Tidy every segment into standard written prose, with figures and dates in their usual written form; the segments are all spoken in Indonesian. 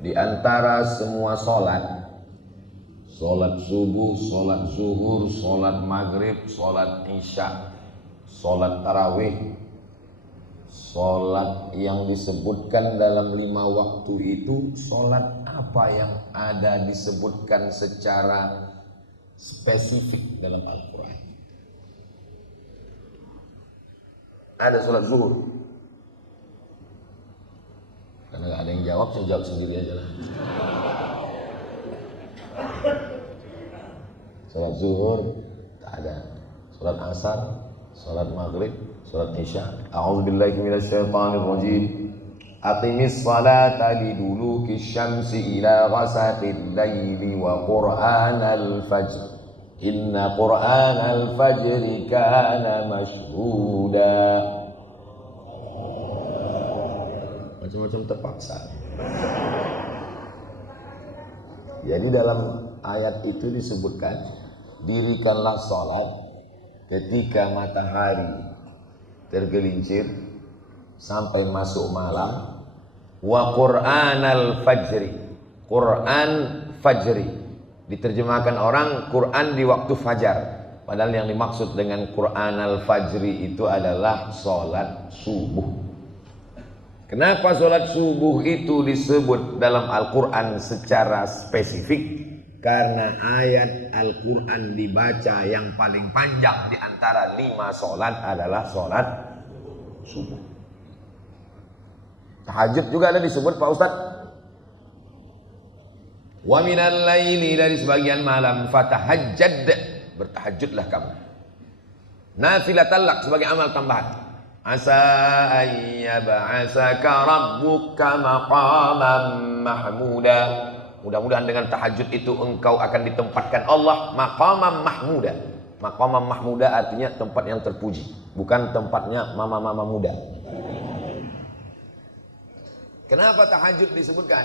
Di antara semua sholat subuh, sholat zuhur, sholat maghrib, sholat isya, sholat tarawih, sholat yang disebutkan dalam 5 waktu itu, sholat apa yang ada disebutkan secara spesifik dalam Al-Quran? Ada sholat zuhur. Karena gak ada yang jawab, saya jawab sendiri aja lah. Sholat zuhur tak ada. Sholat asar, sholat maghrib, sholat isya. A'udzubillahi minasyaitonirrajim. Aqimis salata liduluki syamsi ila ghasaqil laili wa qur'anal fajr. Inna qur'anal fajri kana mashhuda. Macam-macam terpaksa. Jadi dalam ayat itu disebutkan, dirikanlah sholat ketika matahari tergelincir sampai masuk malam. Wa Qur'anal fajri, Quran fajri, diterjemahkan orang Quran di waktu fajar, padahal yang dimaksud dengan Qur'anal fajri itu adalah sholat subuh. Kenapa sholat subuh itu disebut dalam Al-Quran secara spesifik? Karena ayat Al-Quran dibaca yang paling panjang di antara 5 sholat adalah sholat subuh. Tahajud juga ada disebut, Pak Ustaz. Wa minal laili, dari sebagian malam, fatahajjad, bertahajudlah kamu. Nafilatan lak, sebagai amal tambahan. Asa ayyab'asaka rabbuka maqaman mahmuda. Mudah-mudahan dengan tahajud itu engkau akan ditempatkan Allah maqaman mahmuda. Maqaman mahmuda artinya tempat yang terpuji, bukan tempatnya mama-mama muda. Kenapa tahajud disebutkan?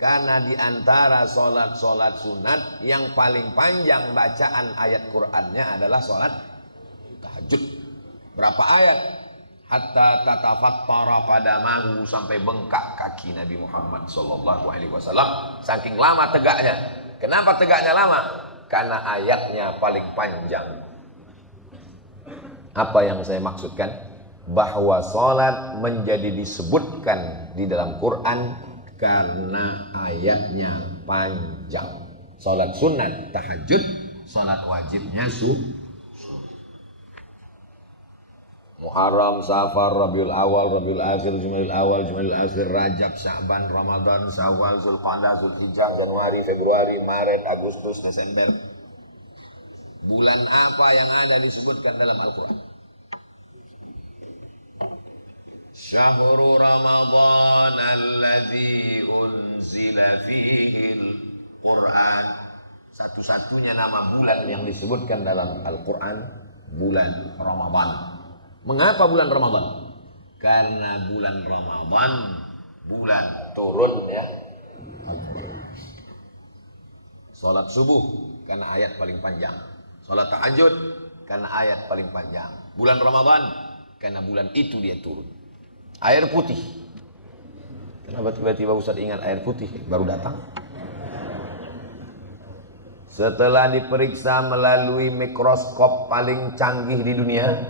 Karena di antara sholat-sholat sunat yang paling panjang bacaan ayat Qur'annya adalah sholat tahajud. Berapa ayat? Hatta tatafattara qadamahu, sampai bengkak kaki Nabi Muhammad sallallahu alaihi wasallam, saking lama tegaknya. Kenapa tegaknya lama? Karena ayatnya paling panjang. Apa yang saya maksudkan? Bahwa salat menjadi disebutkan di dalam Quran karena ayatnya panjang. Salat sunat tahajud, salat wajibnya subuh. Muharram, Safar, Rabiul Awal, Rabiul Akhir, Jumadil Awal, Jumadil Akhir, Rajab, Sya'ban, Ramadan, Syawal, Zulqa'dah, Zulhijjah, Januari, Februari, Maret, Agustus, Desember. Bulan apa yang ada disebutkan dalam Al-Quran? Syahrul Ramadan alladzi unzila fihil Quran. Satu-satunya nama bulan yang disebutkan dalam Al-Quran, bulan Ramadan. Mengapa bulan Ramadan? Karena bulan Ramadan bulan turun ya. Salat subuh karena ayat paling panjang. Salat tahajud karena ayat paling panjang. Bulan Ramadan karena bulan itu dia turun. Air putih. Kenapa tiba-tiba Ustaz ingat air putih baru datang? Setelah diperiksa melalui mikroskop paling canggih di dunia,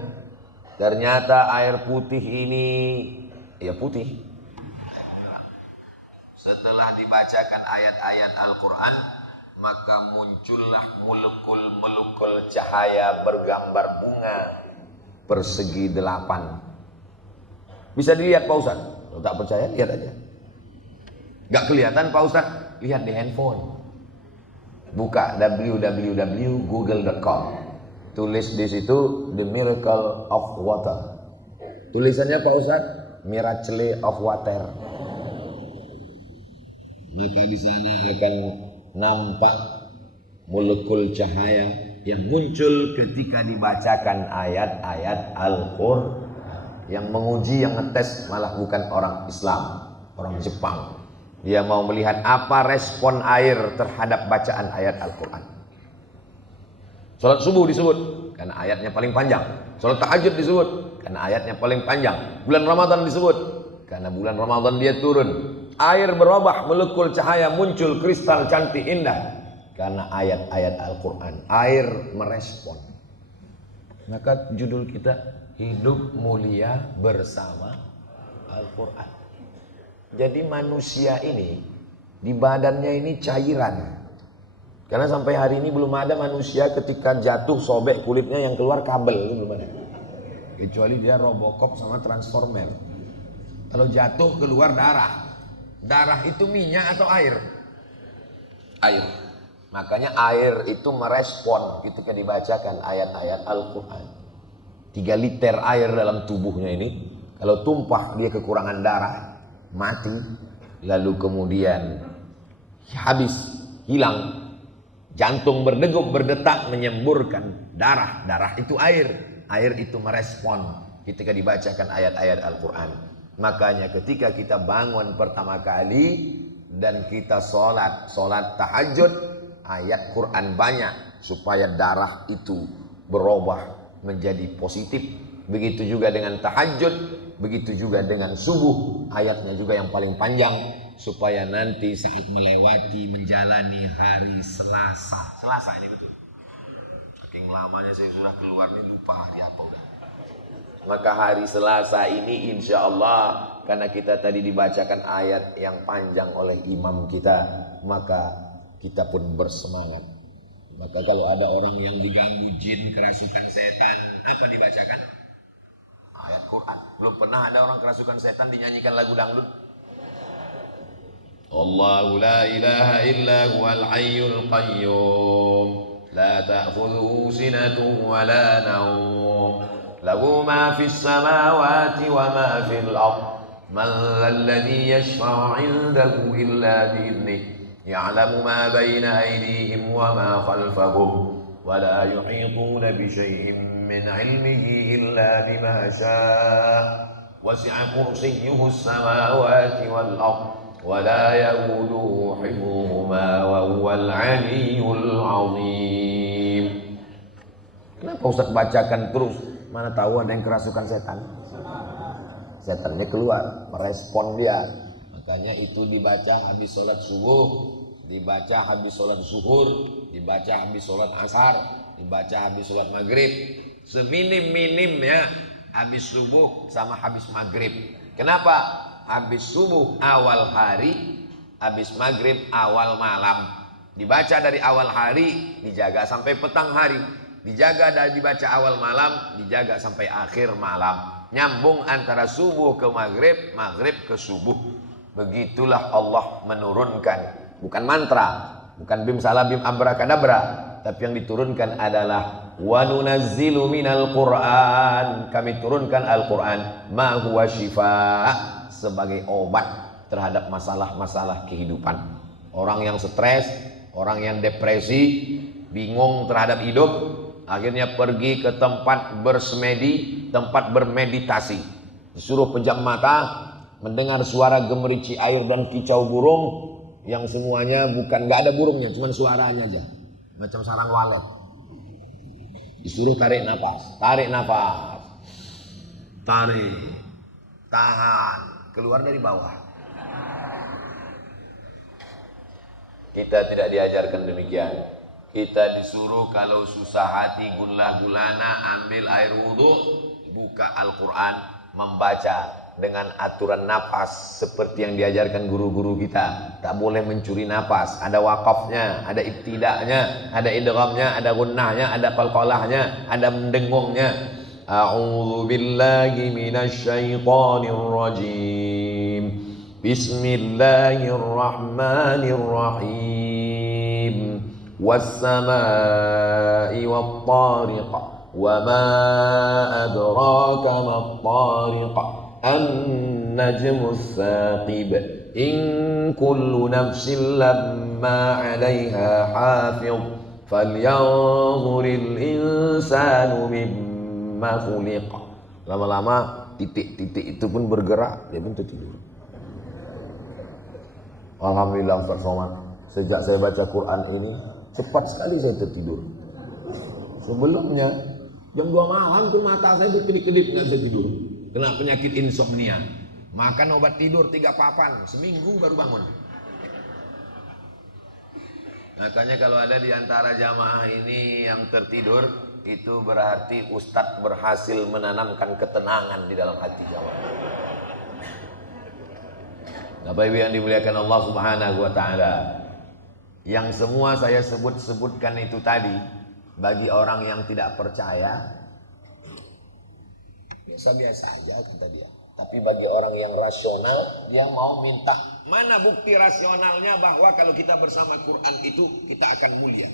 ternyata air putih ini ya putih. Setelah dibacakan ayat-ayat Al-Quran, maka muncullah molekul-molekul cahaya bergambar bunga persegi 8. Bisa dilihat Pak Ustaz? Kalau tak percaya lihat aja. Gak kelihatan Pak Ustaz? Lihat di handphone. Buka www.google.com. Tulis di situ The Miracle of Water. Tulisannya Pak Ustaz, Miracle of Water. Maka di sana akan nampak molekul cahaya yang muncul ketika dibacakan ayat-ayat Al-Qur'an. Yang menguji, yang ngetes malah bukan orang Islam, orang Jepang. Dia mau melihat apa respon air terhadap bacaan ayat Al-Quran. Salat subuh disebut karena ayatnya paling panjang. Salat tahajud disebut karena ayatnya paling panjang. Bulan Ramadan disebut karena bulan Ramadan dia turun. Air berubah, molekul cahaya muncul, kristal cantik indah. Karena ayat-ayat Al-Quran. Air merespon. Maka judul kita, hidup mulia bersama Al-Quran. Jadi manusia ini, di badannya ini cairan. Karena sampai hari ini belum ada manusia ketika jatuh sobek kulitnya yang keluar kabel, itu belum ada. Kecuali dia Robocop sama Transformer. Kalau jatuh keluar darah. Darah itu minyak atau air? Air. Makanya air itu merespon ketika dibacakan ayat-ayat Al-Quran. 3 liter air dalam tubuhnya ini, kalau tumpah dia kekurangan darah, mati. Lalu kemudian habis, hilang. Jantung berdegup, berdetak, menyemburkan darah. Darah itu air. Air itu merespon ketika dibacakan ayat-ayat Al-Quran. Makanya ketika kita bangun pertama kali dan kita sholat tahajud, ayat Quran banyak supaya darah itu berubah menjadi positif. Begitu juga dengan tahajud, begitu juga dengan subuh, ayatnya juga yang paling panjang supaya nanti saat melewati menjalani hari Selasa. Selasa ini betul. Saking lamanya saya sudah keluar nih, lupa hari apa udah. Maka hari Selasa ini insya Allah, karena kita tadi dibacakan ayat yang panjang oleh imam kita, maka kita pun bersemangat. Maka kalau ada orang yang diganggu jin, kerasukan setan, apa dibacakan? Ayat Quran. Belum pernah ada orang kerasukan setan dinyanyikan lagu dangdut. Allahu la ilaha illa huwal hayyul qayyum, la ta'khudhuhu sinatun wa la nawm, lahu ma fis samawati wa ma fil ardh, man alladhi yashfa'u 'indahu illa bi'idhnihi, ya'lamu ma bayna aydihim wa ma khalfahum, wa la yuhituna bi shay'in min 'ilmihi illa bima sha'a, wasi'a kursiyyuhu as-samawati wal ardh, ولا يؤوده حفظهما وهو العلي العظيم. Kenapa Ustaz bacakan terus? Mana tahu ada yang kerasukan setan. Setannya keluar, merespon dia. Makanya itu dibaca habis sholat subuh, dibaca habis sholat zuhur, dibaca habis sholat asar, dibaca habis sholat maghrib. Seminim-minimnya habis subuh sama habis maghrib. Kenapa? Habis subuh awal hari, habis maghrib awal malam. Dibaca dari awal hari, dijaga sampai petang hari. Dijaga dari dibaca awal malam, dijaga sampai akhir malam. Nyambung antara subuh ke maghrib, maghrib ke subuh. Begitulah Allah menurunkan. Bukan mantra, bukan bim salah bim abrakadabra, tapi yang diturunkan adalah wa nunazzilu minal Qur'an. Kami turunkan Al-Quran ma huwa syifaa, sebagai obat terhadap masalah-masalah kehidupan. Orang yang stres, orang yang depresi, bingung terhadap hidup, akhirnya pergi ke tempat bersemedi, tempat bermeditasi. Disuruh pejam mata, mendengar suara gemerici air dan kicau burung, yang semuanya bukan, nggak ada burungnya, cuma suaranya aja, macam sarang walet. Disuruh tarik nafas, tarik, tahan, keluar dari bawah. Kita tidak diajarkan demikian. Kita disuruh kalau susah hati, gunlah gulana, ambil air wudhu, buka Al-Quran, membaca dengan aturan nafas seperti yang diajarkan guru-guru kita. Tak boleh mencuri nafas. Ada wakafnya, ada ibtidaknya, ada idghamnya, ada gunnahnya, ada qalqalahnya, ada mendengungnya. A'udzu billahi minasy syaithanir rajim. Bismillahirrahmanirrahim. Was-samaa'i wat-tariq. Wa ma adraka mat-tariq. An-najmus saqib. In kullu nafsin lamma 'alaiha hafiz. Falyanzuril insanu mimma khuliq. Lama-lama titik-titik itu pun bergerak, dia pun tertidur. Alhamdulillah Ustaz Somad, sejak saya baca Quran ini cepat sekali saya tertidur. Sebelumnya jam 2 malam pun mata saya berkedip-kedip, nggak bisa tidur, kena penyakit insomnia. Makan obat tidur 3 papan, seminggu baru bangun. Makanya kalau ada di antara jamaah ini yang tertidur, itu berarti ustadz berhasil menanamkan ketenangan di dalam hati jamaah. Bapak Ibu yang dimuliakan Allah Subhanahu wa taala, yang semua saya sebutkan itu tadi bagi orang yang tidak percaya biasa-biasa aja kata dia. Tapi bagi orang yang rasional, dia mau minta, mana bukti rasionalnya bahwa kalau kita bersama Quran itu kita akan mulia.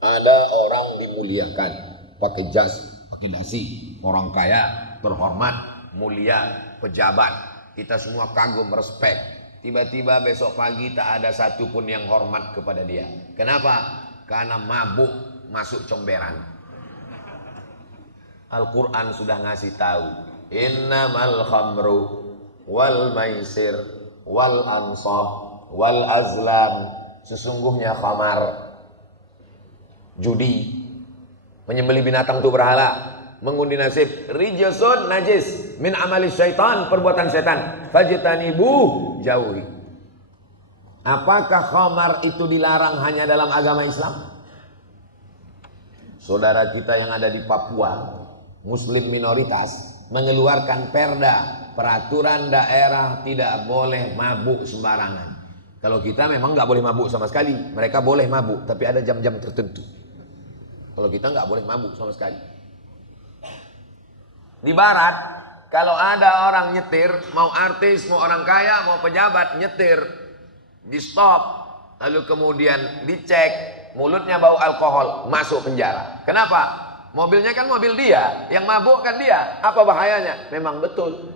Ada orang dimuliakan pakai jas, pakai dasi, orang kaya, terhormat, mulia, pejabat. Kita semua kagum, respek. Tiba-tiba besok pagi tak ada satupun yang hormat kepada dia. Kenapa? Karena mabuk masuk comberan. Al-Quran sudah ngasih tahu, innamal khamru wal maisir wal ansab wal azlam, sesungguhnya khamar, judi, menyembelih binatang itu berhala, mengundi nasib, rijsun najis min amali syaitan, perbuatan setan, fajtanibu, jauhi. Apakah khamar itu dilarang hanya dalam agama Islam? Saudara kita yang ada di Papua, Muslim minoritas, mengeluarkan perda, peraturan daerah tidak boleh mabuk sembarangan. Kalau kita memang nggak boleh mabuk sama sekali, mereka boleh mabuk, tapi ada jam-jam tertentu. Kalau kita nggak boleh mabuk sama sekali. Di Barat, kalau ada orang nyetir, mau artis, mau orang kaya, mau pejabat nyetir, di stop, lalu kemudian dicek, mulutnya bau alkohol, masuk penjara. Kenapa? Mobilnya kan mobil dia, yang mabuk kan dia. Apa bahayanya? Memang betul.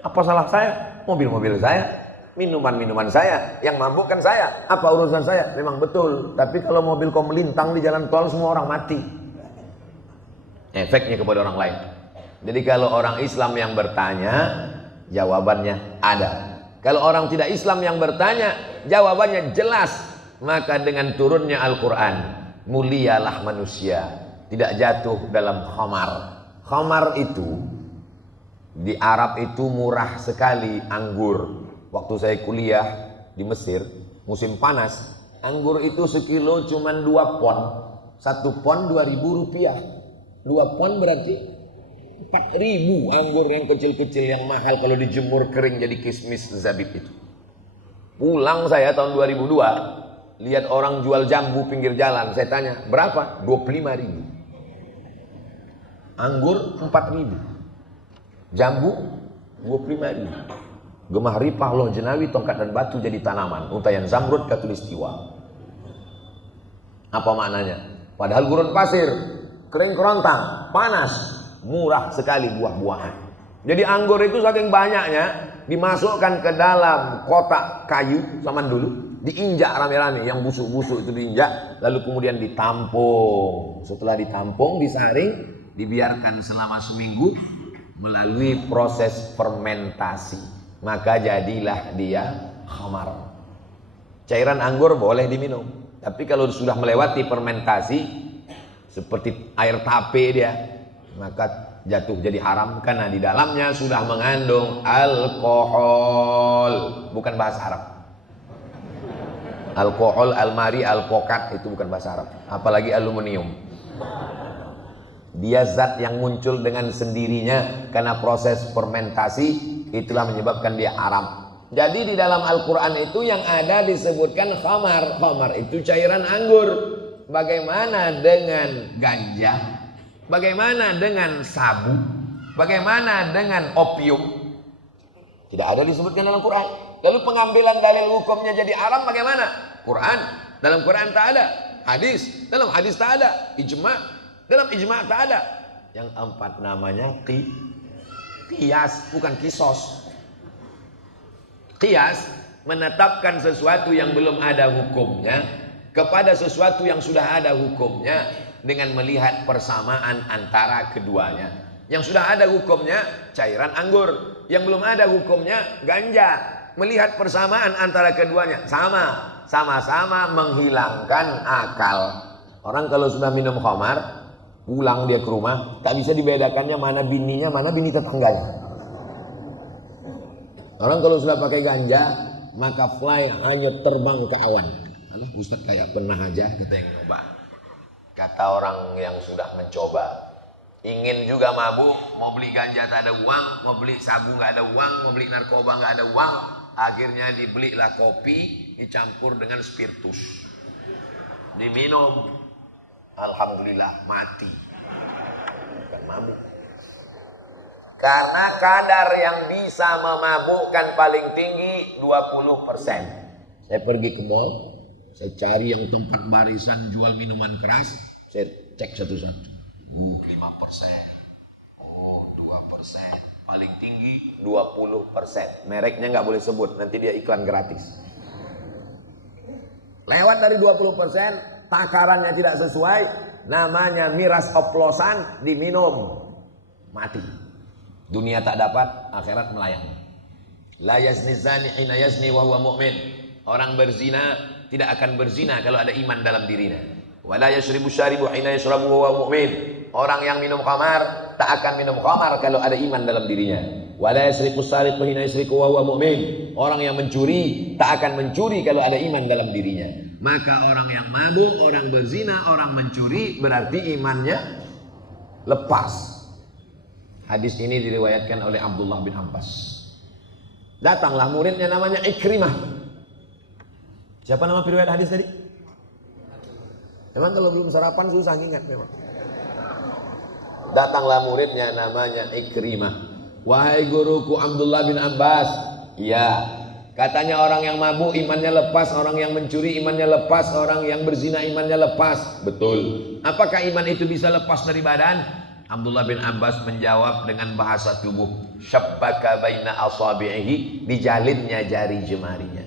Apa salah saya? Mobil-mobil saya, minuman-minuman saya, yang mabuk kan saya. Apa urusan saya? Memang betul. Tapi kalau mobil kau melintang di jalan tol, semua orang mati. Efeknya kepada orang lain. Jadi kalau orang Islam yang bertanya, jawabannya ada. Kalau orang tidak Islam yang bertanya, jawabannya jelas. Maka dengan turunnya Al-Quran, mulialah manusia, tidak jatuh dalam khamar. Khamar itu di Arab itu murah sekali anggur. Waktu saya kuliah di Mesir, musim panas, anggur itu sekilo cuma 2 pon. 1 pon 2.000 rupiah. 2 pon berarti 4.000 anggur yang kecil-kecil yang mahal kalau dijemur kering jadi kismis zabib itu. Pulang saya tahun 2002, lihat orang jual jambu pinggir jalan, saya tanya, berapa? 25.000. Anggur 4.000, jambu 25.000. Gemah ripah loh jenawi, tongkat dan batu jadi tanaman, untayan zamrud katulistiwa. Apa maknanya? Padahal gurun pasir, kering kerontang, panas, murah sekali buah-buahan. Jadi anggur itu saking banyaknya dimasukkan ke dalam kotak kayu zaman dulu, diinjak rame-rame, yang busuk-busuk itu diinjak, lalu kemudian ditampung. Setelah ditampung, disaring, dibiarkan selama seminggu melalui proses fermentasi, maka jadilah dia khamar. Cairan anggur boleh diminum, tapi kalau sudah melewati fermentasi seperti air tape dia, maka jatuh jadi haram karena di dalamnya sudah mengandung alkohol. Bukan bahasa Arab. Alkohol, almari, alpokat itu bukan bahasa Arab. Apalagi aluminium. Dia zat yang muncul dengan sendirinya karena proses fermentasi, itulah menyebabkan dia haram. Jadi di dalam Al-Quran itu yang ada disebutkan khamar. Khamar itu cairan anggur. Bagaimana dengan ganja? Bagaimana dengan sabu? Bagaimana dengan opium? Tidak ada disebutkan dalam Quran. Lalu pengambilan dalil hukumnya jadi haram bagaimana? Quran, dalam Quran tak ada. Hadis, dalam hadis tak ada. Ijma, dalam ijma tak ada. Yang 4 namanya qiyas, bukan kisos. Qiyas menetapkan sesuatu yang belum ada hukumnya kepada sesuatu yang sudah ada hukumnya dengan melihat persamaan antara keduanya. Yang sudah ada hukumnya cairan anggur, yang belum ada hukumnya ganja. Melihat persamaan antara keduanya, sama-sama menghilangkan akal. Orang kalau sudah minum khamar, pulang dia ke rumah, tak bisa dibedakannya mana bininya, mana bini tetangganya. Orang kalau sudah pakai ganja, maka fly hanya terbang ke awan. Alah, Ustaz kayak pernah aja kata yang nyoba. Kata orang yang sudah mencoba, ingin juga mabuk, mau beli ganja tak ada uang, mau beli sabu nggak ada uang, mau beli narkoba nggak ada uang, akhirnya dibelilah kopi dicampur dengan spiritus, diminum, alhamdulillah mati, bukan mabuk. Karena kadar yang bisa memabukkan paling tinggi 20%. Saya pergi ke mall, saya cari yang tempat barisan jual minuman keras, saya cek satu-satu. 5%. Oh, 2%. Paling tinggi 20%. Mereknya nggak boleh sebut, nanti dia iklan gratis. Lewat dari 20%, takarannya tidak sesuai, namanya miras oplosan, diminum, mati. Dunia tak dapat, akhirat melayang. La yazni zani hina yazni wa huwa mu'min. Orang berzina tidak akan berzina kalau ada iman dalam dirinya. Wa la yashribu syaribu hina yashrabu wa huwa mu'min. Orang yang minum khamar tak akan minum khamar kalau ada iman dalam dirinya. Wa la yasriqu sariqu hina yasriqu wa huwa mu'min. Orang yang mencuri tak akan mencuri kalau ada iman dalam dirinya. Maka orang yang mabuk, orang berzina, orang mencuri berarti imannya lepas. Hadis ini diriwayatkan oleh Abdullah bin Abbas. Datanglah muridnya namanya Ikrimah. Siapa nama periwayat hadis tadi? Memang kalau belum sarapan susah ingat memang. Datanglah muridnya namanya Ikrimah. Wahai guruku Abdullah bin Abbas. Iya. Katanya orang yang mabuk imannya lepas, orang yang mencuri imannya lepas, orang yang berzina imannya lepas. Betul. Apakah iman itu bisa lepas dari badan? Abdullah bin Abbas menjawab dengan bahasa tubuh. Syabbaka baina asabi'ihi, dijalinnya jari jemarinya.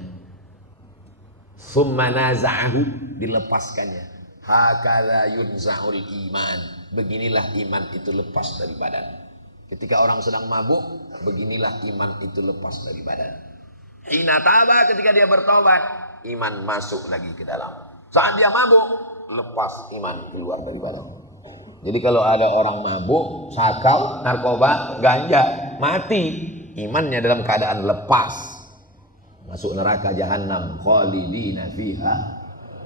Thumma naza'ahu, dilepaskannya. Hakadha yunza'ul iman. Beginilah iman itu lepas dari badan. Ketika orang sedang mabuk, beginilah iman itu lepas dari badan. Hina taba, ketika dia bertobat, iman masuk lagi ke dalam. Saat dia mabuk, lepas iman keluar dari badan. Jadi kalau ada orang mabuk, sakau, narkoba, ganja, mati, imannya dalam keadaan lepas, masuk neraka jahanam, khalidina fiha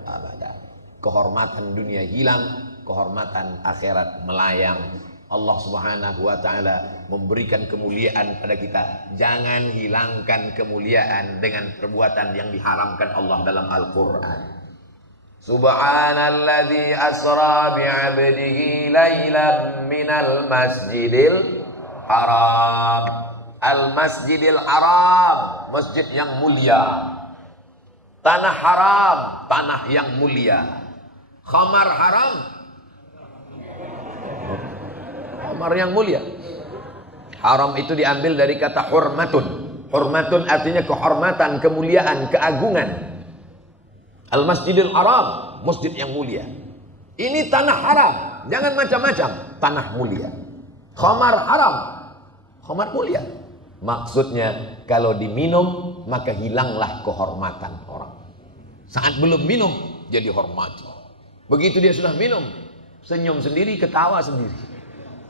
abada. Kehormatan dunia hilang, kehormatan akhirat melayang. Allah Subhanahu wa taala memberikan kemuliaan pada kita. Jangan hilangkan kemuliaan dengan perbuatan yang diharamkan Allah dalam Al-Qur'an. Subhanalladzi asra bi'abdihi laylan minal masjidil haram. Al-masjidil haram, masjid yang mulia. Tanah haram, tanah yang mulia. Khamar haram, khamar yang mulia. Haram itu diambil dari kata hurmatun. Hurmatun artinya kehormatan, kemuliaan, keagungan. Al-Masjidil Haram, masjid yang mulia. Ini tanah haram, jangan macam-macam, tanah mulia. Khamar haram, khamar mulia. Maksudnya kalau diminum maka hilanglah kehormatan orang. Saat belum minum dia dihormati. Begitu dia sudah minum, senyum sendiri, ketawa sendiri.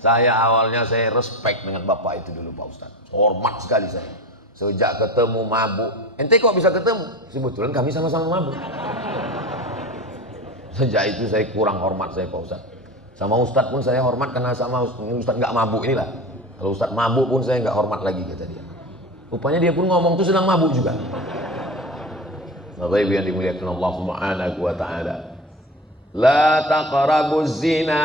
Saya awalnya saya respect dengan bapak itu dulu Pak Ustaz. Hormat sekali saya. Sejak ketemu mabuk, ente kok bisa ketemu? Sebetulnya kami sama-sama mabuk. Sejak itu saya kurang hormat saya Pak Ustaz. Sama Ustaz pun saya hormat karena sama Ustaz nggak mabuk inilah. Kalau Ustaz mabuk pun saya nggak hormat lagi kata dia. Rupanya dia pun ngomong tuh sedang mabuk juga. Bapak Ibu yang dimuliakan Allah Subhanahu wa taala. La taqrabuz zina.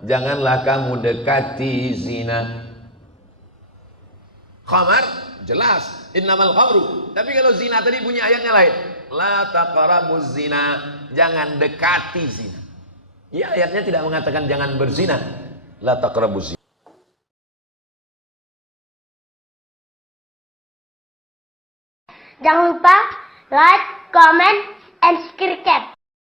Janganlah kamu dekati zina. Khamar jelas innamal khamru. Tapi kalau zina tadi bunyi ayatnya lain. La taqrabuz zina, jangan dekati zina. Ya ayatnya tidak mengatakan jangan berzina. La taqrabuz zina. Jangan lupa like, comment, and subscribe.